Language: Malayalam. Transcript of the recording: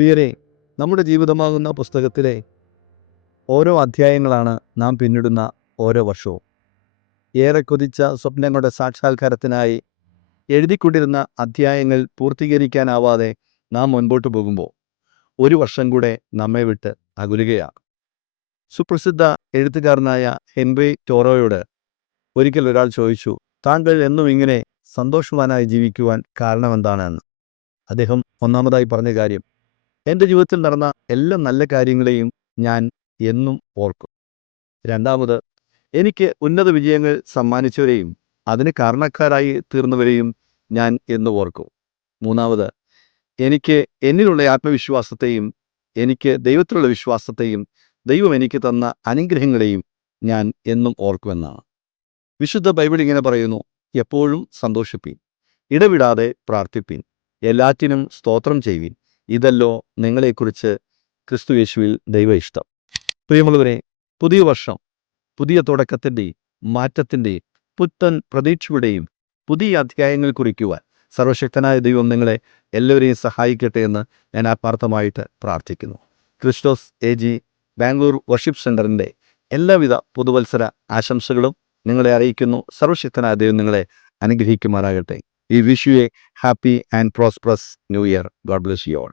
പ്രിയരെ, നമ്മുടെ ജീവിതമാകുന്ന പുസ്തകത്തിലെ ഓരോ അധ്യായങ്ങളാണ് നാം പിന്നിടുന്ന ഓരോ വർഷവും. ഏറെ കൊതിച്ച സ്വപ്നങ്ങളുടെ സാക്ഷാത്കാരത്തിനായി എഴുതിക്കൊണ്ടിരുന്ന അധ്യായങ്ങൾ പൂർത്തീകരിക്കാനാവാതെ നാം മുൻപോട്ട് പോകുമ്പോൾ ഒരു വർഷം കൂടെ നമ്മെ വിട്ട് അകലുകയാണ്. സുപ്രസിദ്ധ എഴുത്തുകാരനായ ഹെൻറി തോറോയോട് ഒരിക്കൽ ഒരാൾ ചോദിച്ചു, താങ്കൾ എന്നും ഇങ്ങനെ സന്തോഷവാനായി ജീവിക്കുവാൻ കാരണമെന്താണെന്ന്. അദ്ദേഹം ഒന്നാമതായി പറഞ്ഞ കാര്യം, എൻ്റെ ജീവിതത്തിൽ നടന്ന എല്ലാ നല്ല കാര്യങ്ങളെയും ഞാൻ എന്നും ഓർക്കും. രണ്ടാമത്, എനിക്ക് ഉന്നത വിജയങ്ങൾ സമ്മാനിച്ചവരെയും അതിന് കാരണക്കാരായി തീർന്നവരെയും ഞാൻ എന്നും ഓർക്കും. മൂന്നാമത്, എനിക്ക് എന്നിലുള്ള ആത്മവിശ്വാസത്തെയും എനിക്ക് ദൈവത്തിലുള്ള വിശ്വാസത്തെയും ദൈവം എനിക്ക് തന്ന അനുഗ്രഹങ്ങളെയും ഞാൻ എന്നും ഓർക്കുമെന്നാണ്. വിശുദ്ധ ബൈബിൾ ഇങ്ങനെ പറയുന്നു, എപ്പോഴും സന്തോഷിപ്പീൻ, ഇടവിടാതെ പ്രാർത്ഥിപ്പീൻ, എല്ലാറ്റിനും സ്തോത്രം ചെയ്യുവിൻ, ഇതല്ലോ നിങ്ങളെക്കുറിച്ച് ക്രിസ്തു യേശുവിൽ ദൈവ ഇഷ്ടം. പ്രിയമുള്ളവരെ, പുതിയ വർഷം പുതിയ തുടക്കത്തിൻ്റെയും മാറ്റത്തിൻ്റെയും പുത്തൻ പ്രതീക്ഷയുടെയും പുതിയ അധ്യായങ്ങൾ കുറിക്കുവാൻ സർവശക്തനായ ദൈവം നിങ്ങളെ എല്ലാവരെയും സഹായിക്കട്ടെ എന്ന് ഞാൻ ആത്മാർത്ഥമായിട്ട് പ്രാർത്ഥിക്കുന്നു. ക്രിസ്റ്റോസ് AG ബാംഗ്ലൂർ വർഷിപ്പ് സെൻ്ററിൻ്റെ എല്ലാവിധ പുതുവത്സര ആശംസകളും നിങ്ങളെ അറിയിക്കുന്നു. സർവശക്തനായ ദൈവം നിങ്ങളെ അനുഗ്രഹിക്കുമാറാകട്ടെ. We wish you a happy and prosperous new year. God bless you all.